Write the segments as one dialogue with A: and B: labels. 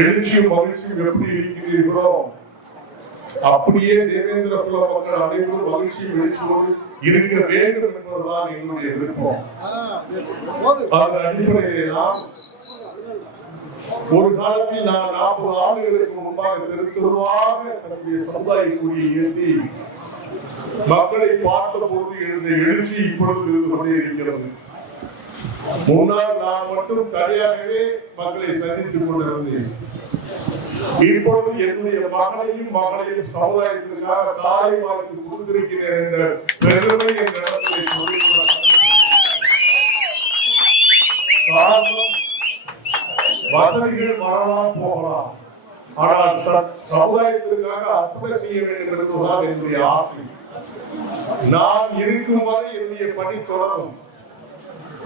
A: எழுச்சியும் மகிழ்ச்சியும் எப்படி இருக்கிறீர்களோ அப்படியே தேவேந்திர குல மக்கள் அனைவரும் மகிழ்ச்சியும் எழுச்சியோடு இருக்க வேண்டும் என்பதுதான் என்னுடைய விருப்பம். அதன் அடிப்படையிலே தான் ஒரு காலத்தில் நான் நாற்பது ஆண்டுகளுக்கு முன்பாக திருத்துருவாக தன்னுடைய சமுதாய கூடிய ஏற்றி மக்களை பார்த்த போது எழுந்த எழுச்சி இப்பொழுது இருந்து கொண்டே இருக்கிறது. முன்னால் நான் மட்டும் தனியாகவே மக்களை சந்தித்துக் கொண்டிருந்தேன். இப்பொழுது என்னுடைய மகனையும் மகளையும் சமுதாயத்திற்காக தாய் வாழ்த்து கொடுத்திருக்கிறேன் என்ற பெருமை என்ற இடத்திலே காரணம் வசதிகள் வரலாம் போகலாம். ஆனால் ச- சமுதாயத்திற்காக அற்புத செய்ய வேண்டும் என்பதுதான் என்னுடைய ஆசை. நான் இருக்கும் வரை என்னுடைய பணி தொடரும்.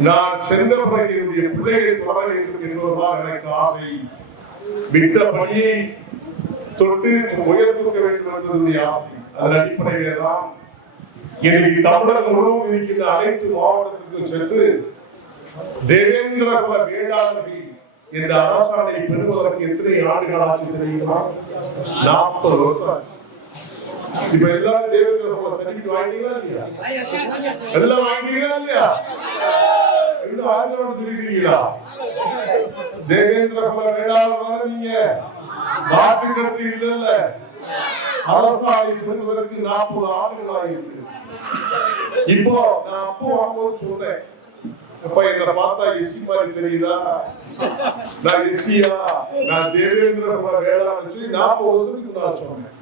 A: நான் சென்ற பிறகு என்னுடைய பிள்ளைகளை தொடர வேண்டும் என்பதுதான் எனக்கு ஆசை. விட்ட பணியை தொட்டு உயர்த்துக்க வேண்டும் என்பதுடைய ஆசை. அதன் அடிப்படையில தான் இன்னைக்கு தமிழகம் முழுவதும் இருக்கின்ற அனைத்து மாவட்டத்திற்கும் சென்று தேவேந்திர குல வேளாண்மை என்ற அரசாணை பெறுவதற்கு எத்தனை ஆண்டுகள் ஆட்சி தெரியுமா? நாற்பது வருஷம் ஆச்சு. இப்ப எல்லாரும் தேவேந்திர குல சர்டிபிகேட் வாங்கிட்டீங்களா இல்லையா? எல்லாம் வாங்கிட்டீங்களா இல்லையா? இன்னும் ஆயிரம் சொல்லிக்கிறீங்களா? தேவேந்திர குல வேளாளர் நீங்க. மாற்று கருத்து இல்ல அரசாணை பெறுவதற்கு நாற்பது ஆண்டுகள் ஆகிருக்கு இப்போ நான் அப்போ வாங்கும்போது சொன்னேன். அப்ப என்ன பார்த்தா எஸ்சி மாதிரி தெரியுதா? நான் எஸ்சியா? நான் தேவேந்திர குல வேளாண் சொல்லி நாற்பது வருஷத்துக்கு நான் சொன்னேன்.